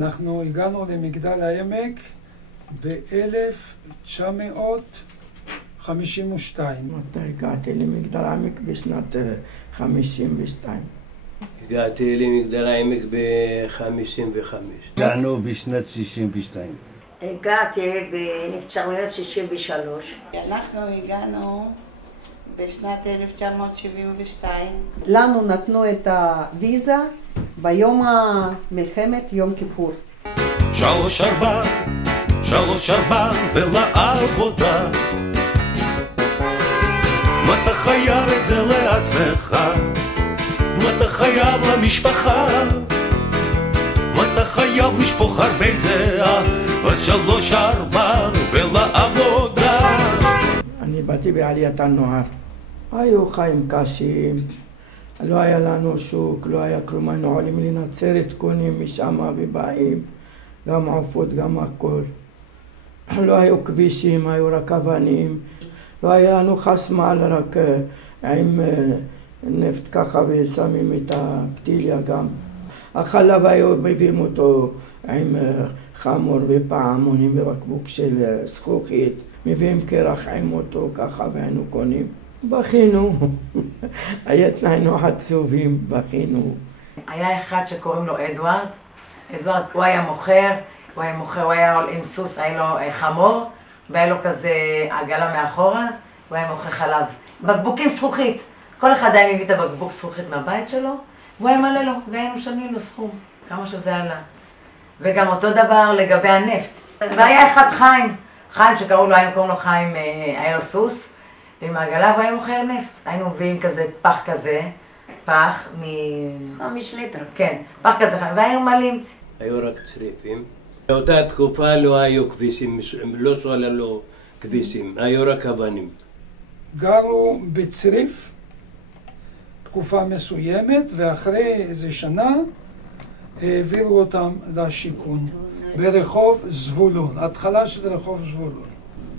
אנחנו הגענו למגדל העמק ב-1952. מתי הגעתי למגדל העמק? בשנת 52. הגעתי למגדל העמק ב-55. הגענו בשנת 62. הגעתי ב-1963. אנחנו הגענו בשנת 1972. לנו נתנו את הוויזה ביום המלחמת יום כיפור. 3-4 ולעבודה. מה אתה חייב את זה לעצמך? מה אתה חייב למשפחה? מה אתה חייב לשפוך הרבה זהה? ב3-4 ולעבודה. אני באתי בעליית הנוער. היו חיים קשים, לא היה לנו שוק, לא היה כלום, היינו עולים לנצרת, קונים משם ובאים, גם עופות, גם הכל. לא היו כבישים, היו רק אבנים, לא היה לנו חשמל, רק עם נפט ככה ושמים את הפתיליה גם. החלב היו מביאים אותו עם חמור ופעמונים ובקבוק של זכוכית, מביאים קרח עם אותו ככה והיינו קונים. בכינו, היינו עצובים, בכינו. היה אחד שקוראים לו אדוארד. אדוארד, הוא היה מוכר, הוא היה עם סוס, היה לו חמור, והיה לו כזה עגלה מאחורה, הוא היה מוכר חלב. בקבוקים זכוכית. כל אחד היה מביא את הבקבוק זכוכית מהבית שלו, והוא היה מלא לו, והיינו משלמים לו סכום, כמה שזה עלה. וגם אותו דבר לגבי הנפט. והיה אחד חיים שקראו לו, קוראים לו חיים, היה לו סוס, עם העגלה, והוא היה מוכר נפט. היינו מביאים כזה פח כזה, פח 5 ליטר. כן, פח כזה, והיינו מלאים. היו רק צריפים. באותה תקופה לא היו כבישים, לא סוללו כבישים, היו רק אבנים. גרו בצריף תקופה מסוימת, ואחרי איזה שנה העבירו אותם לשיכון ברחוב זבולון, התחלה של רחוב זבולון.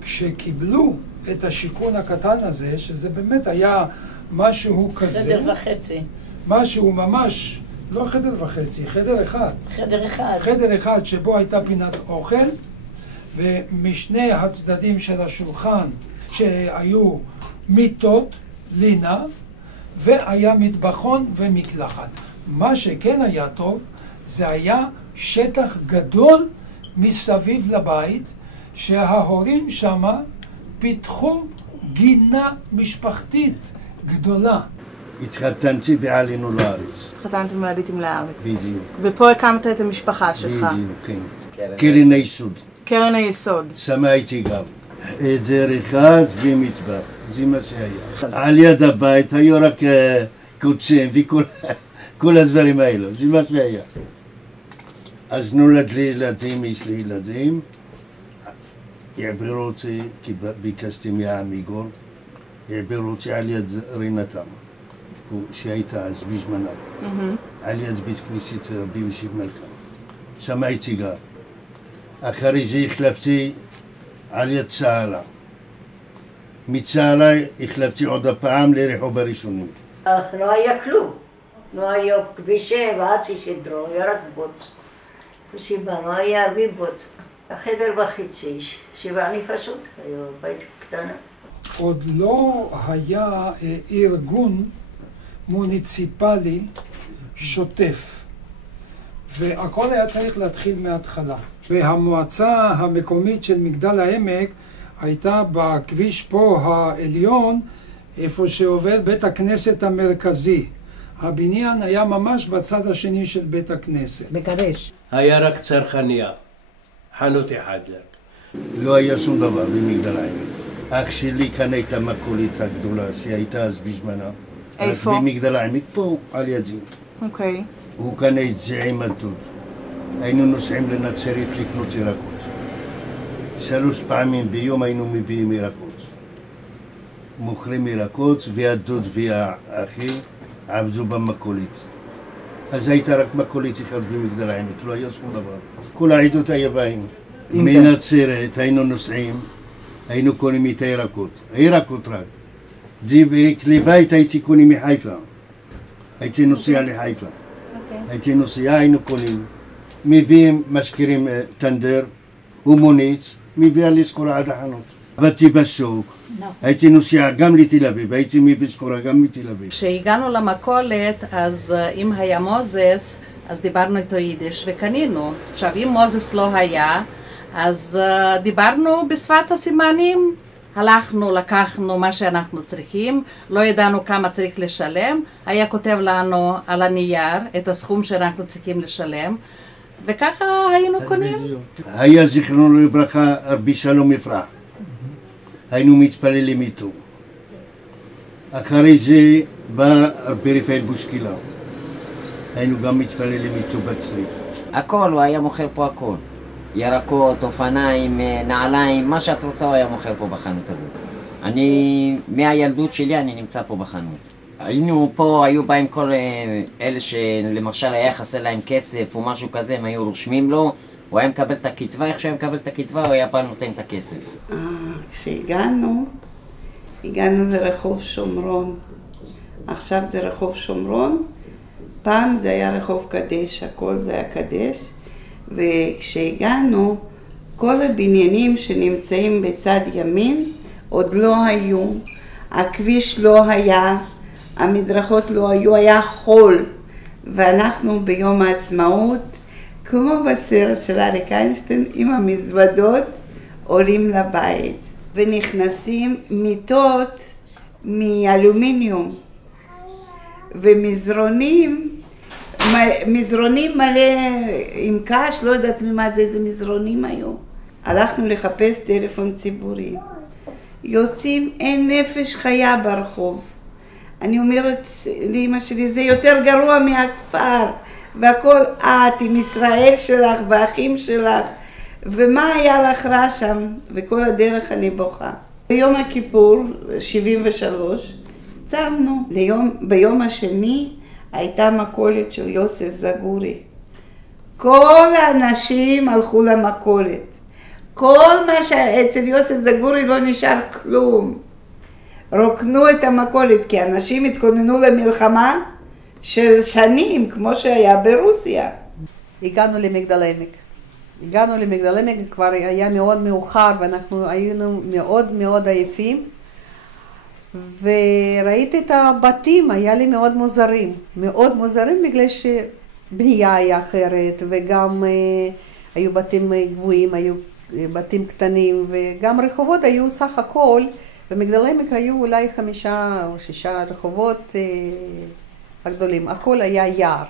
כשקיבלו את השיכון הקטן הזה, שזה באמת היה משהו כזה, חדר וחצי. משהו ממש, לא חדר וחצי, חדר אחד. חדר אחד שבו הייתה פינת אוכל, ומשני הצדדים של השולחן שהיו מיטות, לינה, והיה מטבחון ומקלחת. מה שכן היה טוב, זה היה שטח גדול מסביב לבית, שההורים שמה פיתחו גינה משפחתית גדולה. התחתנתי ועלינו לארץ. התחתנתם ועליתם לארץ. בדיוק. ופה הקמת את המשפחה שלך. בדיוק, כן. קרן היסוד. קרן היסוד. שמה הייתי גם. דרך אחד ומטבח, זה מה שהיה. על יד הבית היו רק קוצים וכל הדברים האלו, זה מה שהיה. אז נולד לי ילדים, יש לי ילדים. העבירו אותי, כי ביקשתי מהעמיגור, העבירו אותי על יד רינתם, שהייתה אז בזמנה, על יד בית כנסת רבי יוסף מלכה. שם הייתי גר. אחרי זה החלפתי על יד צהלה. מצהלה החלפתי עוד הפעם לרחוב הראשונים. לא היה כלום. לא היה כבישים ועד ששדרו, היה רק בוץ. לא היה הרבה בוץ. החדר וחצי, 7 נפשות, היה בית קטנה. עוד לא היה ארגון מוניציפלי שוטף, והכל היה צריך להתחיל מההתחלה. והמועצה המקומית של מגדל העמק הייתה בכביש פה העליון, איפה שעובר בית הכנסת המרכזי. הבניין היה ממש בצד השני של בית הכנסת. בקדש. היה רק צרכניה, חנות אחד רק. לא היה שום דבר במגדל העמק. אח שלי קנה את המכולת הגדולה שהייתה אז בזמנה. איפה? במגדל העמק, פה על ידי. אוקיי. הוא קנה את זה עם הדוד. היינו נוסעים לנצרת לקנות ירקות. 3 פעמים ביום היינו מביאים ירקות. מוכרים ירקות, והדוד והאחי עבדו במכולת. אז הייתה רק מכולת אחת במגדל העמק, לא היה שום דבר. כל העדות היה באים. מנצרת היינו נוסעים, היינו קונים את הירקות. הירקות רק. דיבריק לבית הייתי קונים מחיפה. הייתי נוסע לחיפה. הייתי נוסע, היינו קונים. מביאים, משכירים טנדר ומונית, מביאה לי סחורה עד החנות. עבדתי בשוק, הייתי נוסע גם לתל אביב, הייתי מביא סחורה גם מתל אביב. כשהגענו למכולת, אז אם היה מוזס, אז דיברנו איתו יידיש וקנינו. עכשיו, אם מוזס לא היה, אז דיברנו בשפת הסימנים. הלכנו, לקחנו מה שאנחנו צריכים, לא ידענו כמה צריך לשלם, היה כותב לנו על הנייר את הסכום שאנחנו צריכים לשלם, וככה היינו קונים. היה זיכרונו לברכה רבי שלום יפרח, היינו מתפללים איתו. אחרי זה בא רבי רפאל בושקילה, היינו גם מתפללים איתו בצריף. הכל, הוא היה מוכר פה הכל. ירקות, אופניים, נעליים, מה שאת רוצה הוא היה מוכר פה בחנות הזאת. אני, מהילדות שלי אני נמצא פה בחנות. היינו פה, היו באים כל אלה שלמשל היה חסר להם כסף או משהו כזה, הם היו רושמים לו, הוא היה מקבל את הקצבה, איך שהוא היה מקבל את הקצבה הוא היה בא נותן את הכסף. כשהגענו לרחוב שומרון. עכשיו זה רחוב שומרון, פעם זה היה רחוב קדש, הכל זה היה קדש. וכשהגענו, כל הבניינים שנמצאים בצד ימין עוד לא היו, הכביש לא היה, המדרכות לא היו, היה חול. ואנחנו ביום העצמאות, כמו בסרט של אריק איינשטיין, עם המזוודות עולים לבית. ונכנסים מיטות מאלומיניום ומזרונים, מזרונים מלא עם קש, לא יודעת ממה זה, איזה מזרונים היו. הלכנו לחפש טלפון ציבורי. יוצאים, אין נפש חיה ברחוב. אני אומרת לאמא שלי, זה יותר גרוע מהכפר. והכל את עם ישראל שלך והאחים שלך. ומה היה לך רע שם? וכל הדרך אני בוכה. ביום הכיפור, 73, צמנו. ביום השני, הייתה מכולת של יוסף זגורי. כל האנשים הלכו למכולת. כל מה שאצל יוסף זגורי לא נשאר כלום. רוקנו את המכולת כי אנשים התכוננו למלחמה של שנים, כמו שהיה ברוסיה. הגענו למגדל עמק. כבר היה מאוד מאוחר ואנחנו היינו מאוד מאוד עייפים. וראיתי את הבתים, היה לי מאוד מוזרים בגלל שבנייה היה אחרת וגם היו בתים גבוהים, היו בתים קטנים וגם רחובות היו סך הכל, במגדל עמק היו אולי 5 או 6 רחובות הגדולים, הכל היה יער.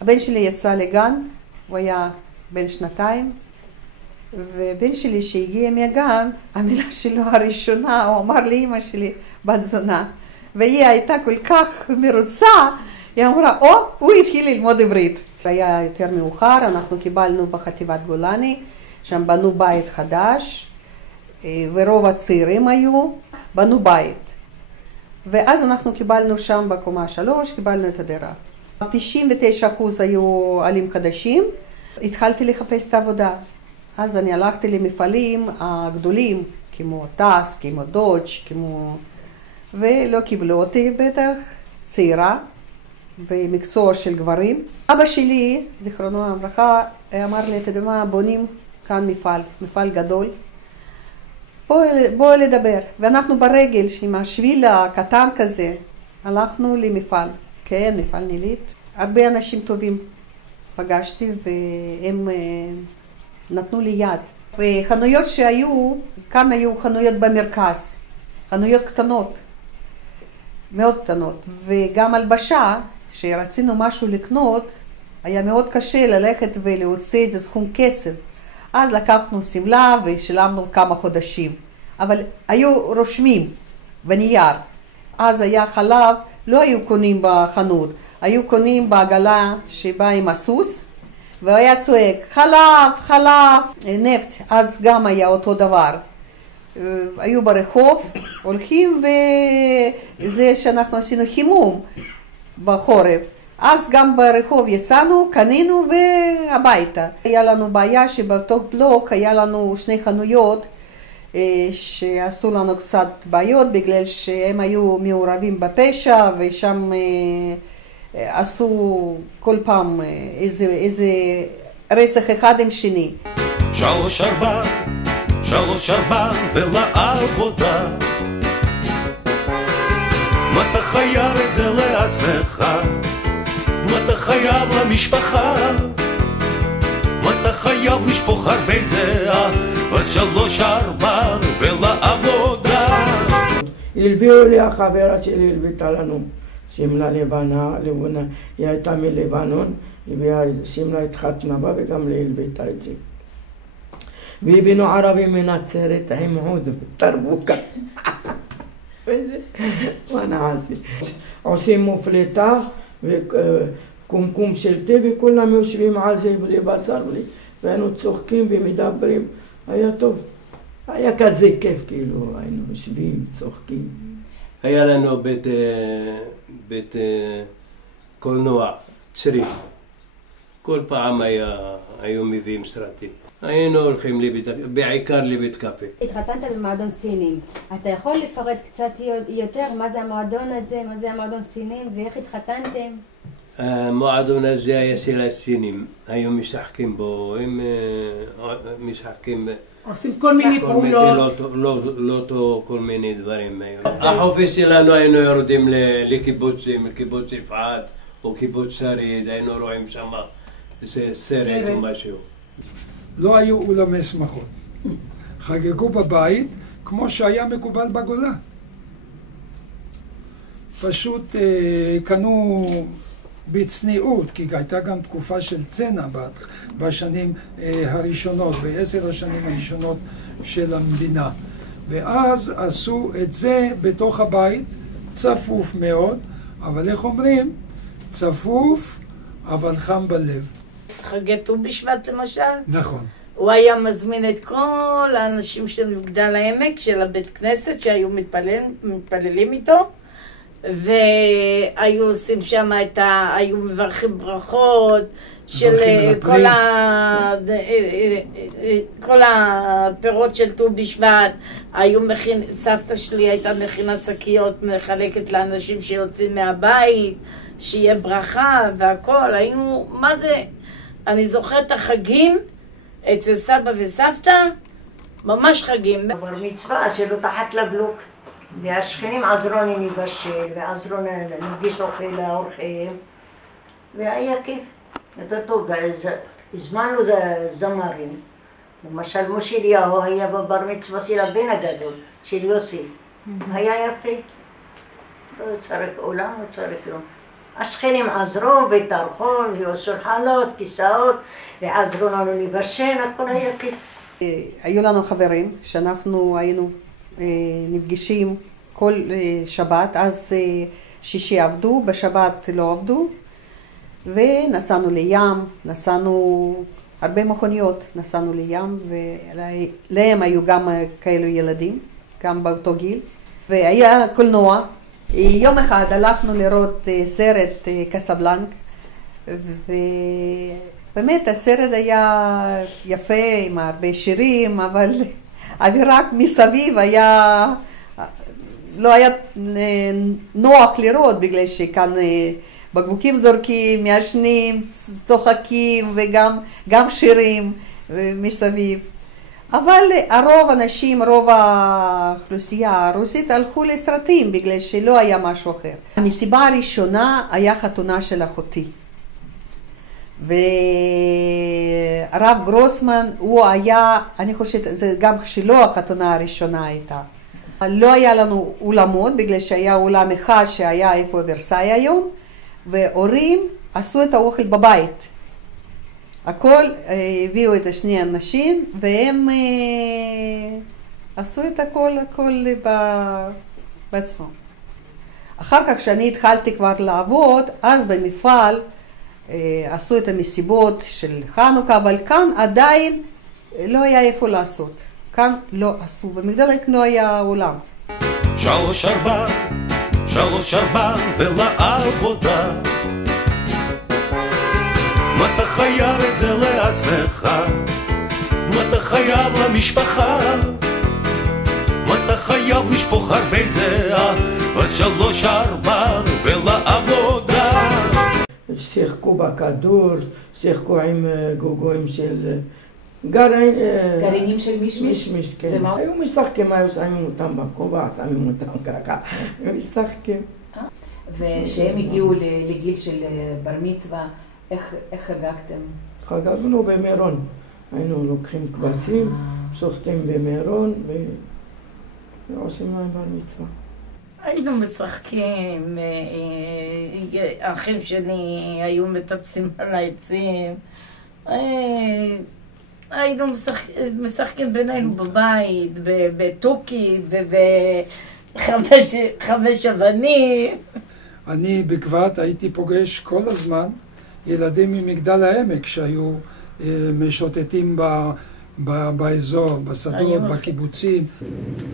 הבן שלי יצא לגן, הוא היה בן 2, ובן שלי שהגיע מהגן, המילה שלו הראשונה, הוא אמר לאמא שלי, בת זונה. והיא הייתה כל כך מרוצה, היא אמרה, הוא התחיל ללמוד עברית. היה יותר מאוחר, אנחנו קיבלנו בחטיבת גולני, שם בנו בית חדש, ורוב הצעירים היו, בנו בית. ואז אנחנו קיבלנו שם בקומה 3, קיבלנו את הדירה. 99% היו עלים חדשים, התחלתי לחפש את העבודה. אז אני הלכתי למפעלים הגדולים, כמו טס, כמו דודג', ולא קיבלו אותי בטח, צעירה, ומקצוע של גברים. אבא שלי, זיכרונו לברכה, אמר לי, אתה יודע מה, בונים כאן מפעל גדול. בואו לדבר. ואנחנו ברגל, עם השביל הקטן כזה, הלכנו למפעל. כן, מפעל נילית. הרבה אנשים טובים פגשתי, והם נתנו לי יד. וחנויות שהיו, כאן היו חנויות במרכז, חנויות קטנות, מאוד קטנות, וגם הלבשה, שרצינו משהו לקנות, היה מאוד קשה ללכת ולהוציא איזה סכום כסף. אז לקחנו סמלה ושילמנו כמה חודשים, אבל היו רושמים בנייר. אז היה חלב, לא היו קונים בחנות, היו קונים בעגלה שבאה עם הסוס, והוא היה צועק, חלב, נפט, אז גם היה אותו דבר. היו ברחוב, הולכים, וזה שאנחנו עשינו חימום בחורף. אז גם ברחוב יצאנו, קנינו והביתה. היה לנו בעיה שבאותו בלוק היה לנו 2 חנויות שעשו לנו קצת בעיות בגלל שהם היו מעורבים בפשע ושם עשו כל פעם איזה רצח אחד עם שני. 3-4 ולעבודה. מה אתה חייב את זה לעצמך? מה אתה חייב למשפחה? מה אתה חייב לשפוך הרבה זהה? אז 3-4 ולעבודה. הלביאו לי, החברה שלי הלביאה לנו שמלה לבנה, היא הייתה מלבנון, הביאה שמלה התחתנה בה וגם לי הלביאה את זה. והביאנו ערבים מנצרת עם עוד ותרבוקה. מה נעשה? עושים מופלטה וקומקום של תה וכולם יושבים על זה בלי בשר והיינו צוחקים ומדברים, היה טוב. היה כזה כיף, כאילו, היינו יושבים, צוחקים. היה לנו בית קולנוע, צריף. כל פעם היו מביאים סרטים. היינו הולכים בעיקר לבית קפה. התחתנת במועדון סינים. אתה יכול לפרט קצת יותר מה זה המועדון הזה, מה זה המועדון סינים ואיך התחתנתם? המועדון הזה היה של הסינים. היו משחקים בו, הם משחקים... עושים כל מיני פעולות. לא כל מיני דברים. החופש שלנו היינו יורדים לקיבוצים, לקיבוץ יפעת או קיבוץ שריד, היינו רואים שם סרט או משהו. לא היו אולמי שמחות. חגגו בבית כמו שהיה מקובל בגולה. פשוט קנו בצניעות, כי הייתה גם תקופה של צנע בשנים הראשונות, ב10 השנים הראשונות של המדינה. ואז עשו את זה בתוך הבית, צפוף מאוד, אבל איך אומרים? צפוף, אבל חם בלב. חגי ט"ו בשבט למשל. נכון. הוא היה מזמין את כל האנשים של מגדל העמק, של הבית כנסת, שהיו מתפללים איתו. והיו עושים שם היו מברכים ברכות של כל הפירות של ט"ו בשבט. סבתא שלי הייתה מכינה שקיות, מחלקת לאנשים שיוצאים מהבית, שיהיה ברכה והכל. היינו, מה זה? אני זוכרת את החגים אצל סבא וסבתא, ממש חגים. בר מצווה שלו תחת לבלוק. והשכנים עזרו לי לבשל, ועזרו להגיש אוכל לאורחיהם, והיה כיף. יותר טוב, הזמנו זמרים. למשל, משה אליהו היה בבר מצווה של הבן הגדול, של יוסי. היה יפה. לא צריך עולם, לא צריך כלום. השכנים עזרו וטרחו, והיו שולחנות, כיסאות, ועזרו לנו לבשל, הכל היה כיף. היו לנו חברים שאנחנו היינו נפגשים כל שבת, אז שישי עבדו, בשבת לא עבדו, ונסענו לים, נסענו הרבה מכוניות, נסענו לים, ולהם היו גם כאלו ילדים, גם באותו גיל, והיה קולנוע. יום אחד הלכנו לראות סרט קסבלנק, ובאמת הסרט היה יפה עם הרבה שירים, אבל האווירה מסביב לא היה נוח לראות, בגלל שכאן בקבוקים זורקים, מעשנים, צוחקים וגם שירים מסביב. אבל הרוב האנשים, רוב האוכלוסייה הרוסית הלכו לסרטים בגלל שלא היה משהו אחר. המסיבה הראשונה היה חתונה של אחותי. והרב גרוסמן הוא היה, אני חושבת, זה גם שלו החתונה הראשונה הייתה. לא היה לנו אולמות בגלל שהיה אולם אחד שהיה איפה ורסאי היום, והורים עשו את האוכל בבית. הכל הביאו את השני אנשים והם עשו את הכל בעצמם. אחר כך כשאני התחלתי כבר לעבוד, אז במפעל עשו את המסיבות של חנוכה, אבל כאן עדיין לא היה איפה לעשות. כאן לא עשו, במגדל העמק לא היה אולם. 3-4 ולעבודה. מה אתה חייב את זה לעצמך? מה אתה חייב למשפחה? מה אתה חייב לשפוך הרבה זהה? אז 3-4 ולעבודה. שיחקו בכדור, שיחקו עם גוגויים של... גרעינים של מישמיש? מישמיש, כן. היו משחקים, היו שמים אותם בכובע, שמים אותם ככה, הם משחקים. ושהם הגיעו לגיל של בר מצווה, איך חגגתם? חגגנו במירון. היינו לוקחים כבשים, שוחטים במירון ועושים להם בר מצווה. היינו משחקים, האחים שלי היו מטפסים על העצים, היינו משחקים בינינו בבית, בתוכי ובחמש אבנים. אני בגבת הייתי פוגש כל הזמן ילדים ממגדל העמק שהיו משוטטים באזור, בשדות, בקיבוצים.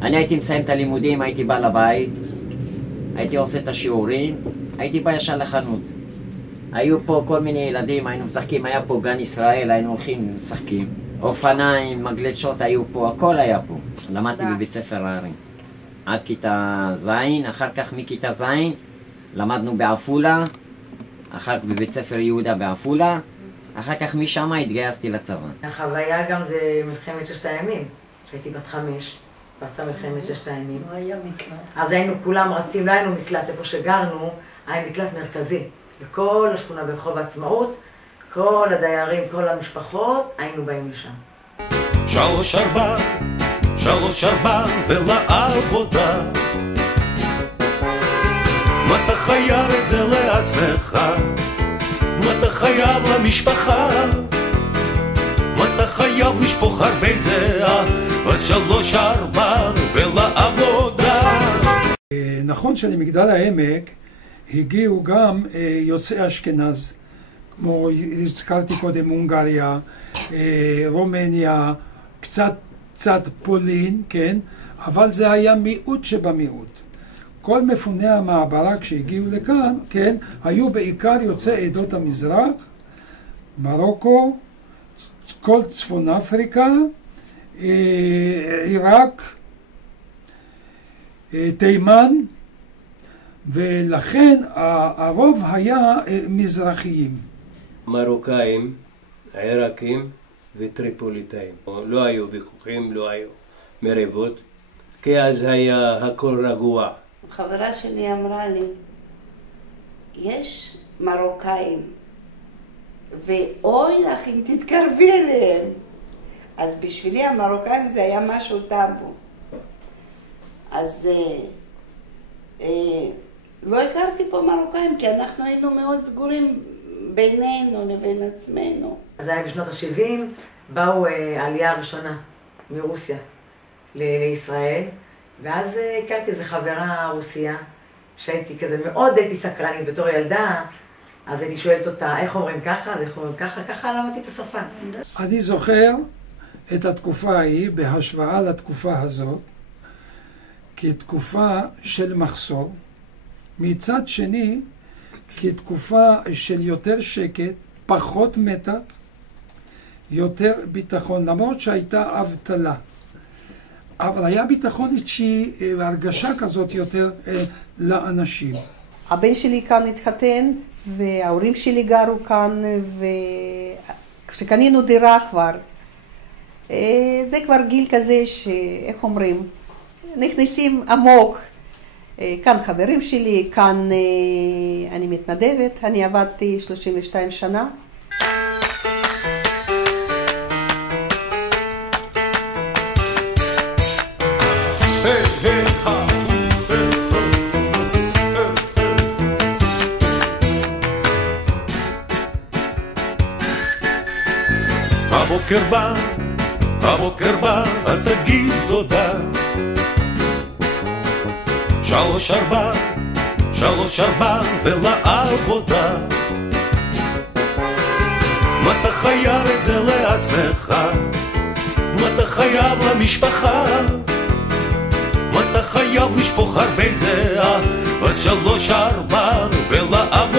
אני הייתי מסיים את הלימודים, הייתי בא לבית, הייתי עושה את השיעורים, הייתי בא ישר לחנות. היו פה כל מיני ילדים, היינו משחקים, היה פה גן ישראל, היינו הולכים משחקים. אופניים, מגלשות היו פה, הכל היה פה. למדתי בבית ספר הערים. עד כיתה ז', אחר כך מכיתה ז', למדנו בעפולה, אחר כך בבית ספר יהודה בעפולה, אחר כך משם התגייסתי לצבא. החוויה גם זה מלחמת ששת הימים, שהייתי בת 5, פרצה מלחמת ששת הימים. לא היה מקלט. אז היינו כולם רצים, לא היינו מקלט, איפה שגרנו, היה מקלט מרכזי. בכל השכונה ברחוב העצמאות, כל הדיירים, כל המשפחות, היינו באים לשם. 3-4 ולעבודה. מה אתה חייב את זה לעצמך? מה אתה חייב למשפחה? מה אתה חייב לשפוך הרבה זהה? אז 3-4 ולעבודה. נכון שלמגדל העמק הגיעו גם יוצאי אשכנז, כמו הזכרתי קודם, הונגריה, רומניה, קצת פולין, כן? אבל זה היה מיעוט שבמיעוט. כל מפוני המעברה כשהגיעו לכאן, כן, היו בעיקר יוצאי עדות המזרח, מרוקו, כל צפון אפריקה, עיראק, תימן, ולכן הרוב היה מזרחיים. מרוקאים, עיראקים וטריפוליטאים. לא היו ויכוחים, לא היו מריבות, כי אז היה הכל רגוע. חברה שלי אמרה לי, יש מרוקאים, ואוי לך אם תתקרבי אליהם. אז בשבילי המרוקאים זה היה משהו טאבו. אז לא הכרתי פה מרוקאים, כי אנחנו היינו מאוד סגורים בינינו לבין עצמנו. אז היה בשנות ה-70, באו העלייה הראשונה מרוסיה לישראל, ואז הכרתי איזו חברה רוסיה, שהייתי כזה מאוד הייתי סקרנית בתור ילדה, אז הייתי שואלת אותה, איך אומרים ככה, איך אומרים ככה, ככה למדתי את השפה. אני זוכר את התקופה ההיא בהשוואה לתקופה הזאת, כתקופה של מחסור, מצד שני, כתקופה של יותר שקט, פחות מתח, יותר ביטחון, למרות שהייתה אבטלה. אבל היה ביטחון איזושהי הרגשה כזאת יותר לאנשים. הבן שלי כאן התחתן, וההורים שלי גרו כאן, וכשקנינו דירה כבר, זה כבר גיל כזה שאיך אומרים, נכנסים עמוק. כאן חברים שלי, כאן אני מתנדבת, אני עבדתי 32 שנה. הבוקר בא, אז תגיד תודה. 3-4 ולעבודה. מה אתה חייב את זה לעצמך? מה אתה חייב למשפחה? מה אתה חייב לשפוך הרבה זהה? אז 3-4 ולעבודה.